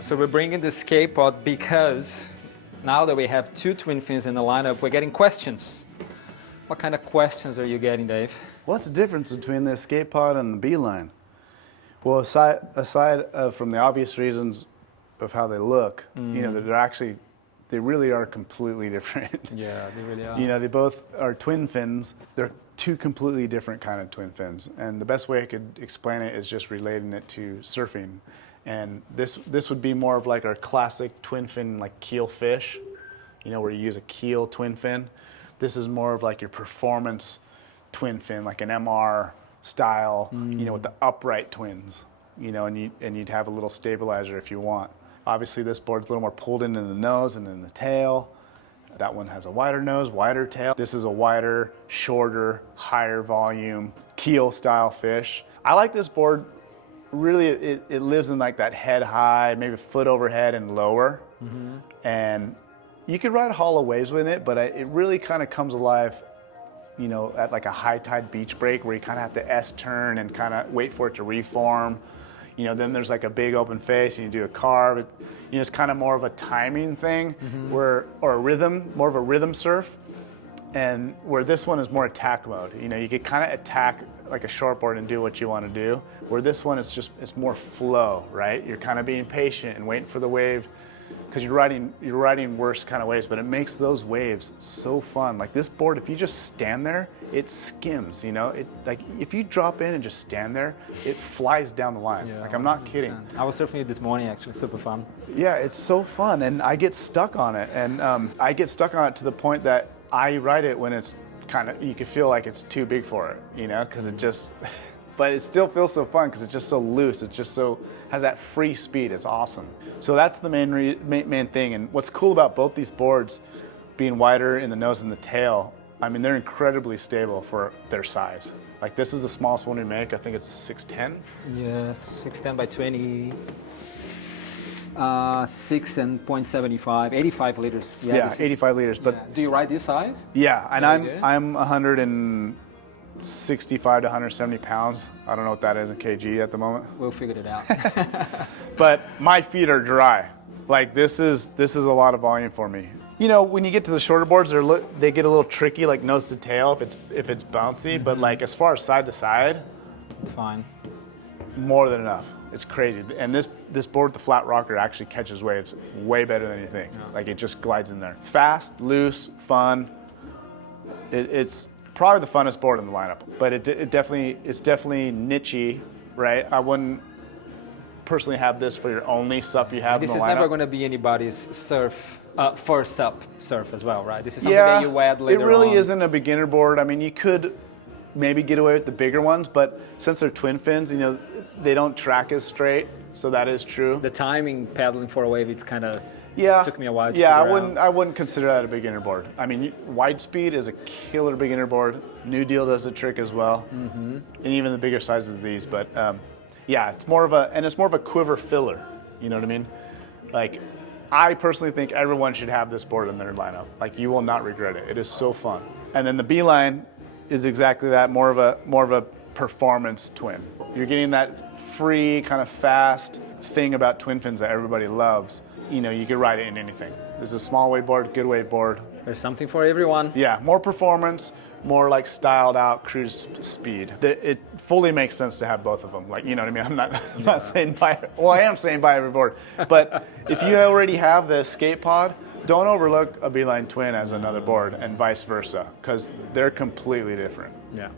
So we're bringing the skate pod because now that we have two twin fins in the lineup, we're getting questions. What kind of questions are you getting, Dave? What's the difference between the escape pod and the Beeline? Well, aside from the obvious reasons of how they look, you know, they really are completely different. Yeah, they really are. You know, they both are twin fins. They're two completely different kind of twin fins. And the best way I could explain it is just relating it to surfing. And this would be more of like our classic twin fin, like keel fish, you know, where you use a keel twin fin. This is more of like your performance twin fin, like an MR style, you know, with the upright twins, you know, and you'd have a little stabilizer if you want. Obviously, this board's a little more pulled into the nose and in the tail. That one has a wider nose, wider tail. This is a wider, shorter, higher volume, keel style fish. I like this board. Really, it lives in like that head high, maybe a foot overhead and lower. And you could ride hollow waves with it, but it really kind of comes alive, you know, at like a high tide beach break where you kind of have to S-turn and kind of wait for it to reform. You know, then there's like a big open face and you do a carve. You know, it's kind of more of a timing thing or a rhythm, more of a rhythm surf. And where this one is more attack mode. You know, you could kind of attack like a shortboard and do what you want to do. Where this one is just, it's more flow, right? You're kind of being patient and waiting for the wave because you're riding worse kind of waves, but it makes those waves so fun. Like this board, if you just stand there, it skims, you know? Like if you drop in and just stand there, it flies down the line. Yeah, like I'm not 100%. Kidding. I was surfing it this morning actually, super fun. Yeah, it's so fun and I get stuck on it. And I get stuck on it to the point that I ride it when it's kind of, you can feel like it's too big for it, you know, because it just, but it still feels so fun because it's just so loose. It's just so, has that free speed. It's awesome. So that's the main thing. And what's cool about both these boards being wider in the nose and the tail, I mean, they're incredibly stable for their size. Like this is the smallest one we make. I think it's 6'10". Yeah, 6'10" by 20. 6 and 0.75, 85 liters. Yeah, 85 liters. But yeah. Do you ride this size? Yeah, and I'm 165 to 170 pounds. I don't know what that is in kg at the moment. We'll figure it out. But my feet are dry. Like this is a lot of volume for me. You know, when you get to the shorter boards, they get a little tricky, like nose to tail if it's bouncy. But like as far as side to side, it's fine. More than enough. It's crazy. And this board, the flat rocker, actually catches waves way better than you think. Yeah. Like it just glides in there. Fast, loose, fun. It's probably the funnest board in the lineup. But it's definitely niche-y, right? I wouldn't personally have this for your only sup you have in the lineup. This is never going to be anybody's first sup surf as well, right? This is something that you add later on. It really isn't a beginner board. I mean, you could maybe get away with the bigger ones, but since they're twin fins, you know, they don't track as straight, so that is true. The timing paddling for a wave, it's kind of took me a while to figure out. I wouldn't consider that a beginner board. I mean, Wide Speed is a killer beginner board. New Deal does the trick as well, and even the bigger sizes of these. But yeah, it's more of a quiver filler. You know what I mean? Like, I personally think everyone should have this board in their lineup. Like, you will not regret it. It is so fun. And then the Beeline is exactly that, more of a performance twin. You're getting that free, kind of fast thing about twin fins that everybody loves. You know, you could ride it in anything. This is a small wave board, good wave board. There's something for everyone. Yeah, more performance, more like styled out cruise speed. It fully makes sense to have both of them. Like, you know what I mean? I'm not saying buy, well, I am saying buy every board. But if you already have the skate pod, don't overlook a Beeline twin as another board and vice versa, because they're completely different. Yeah.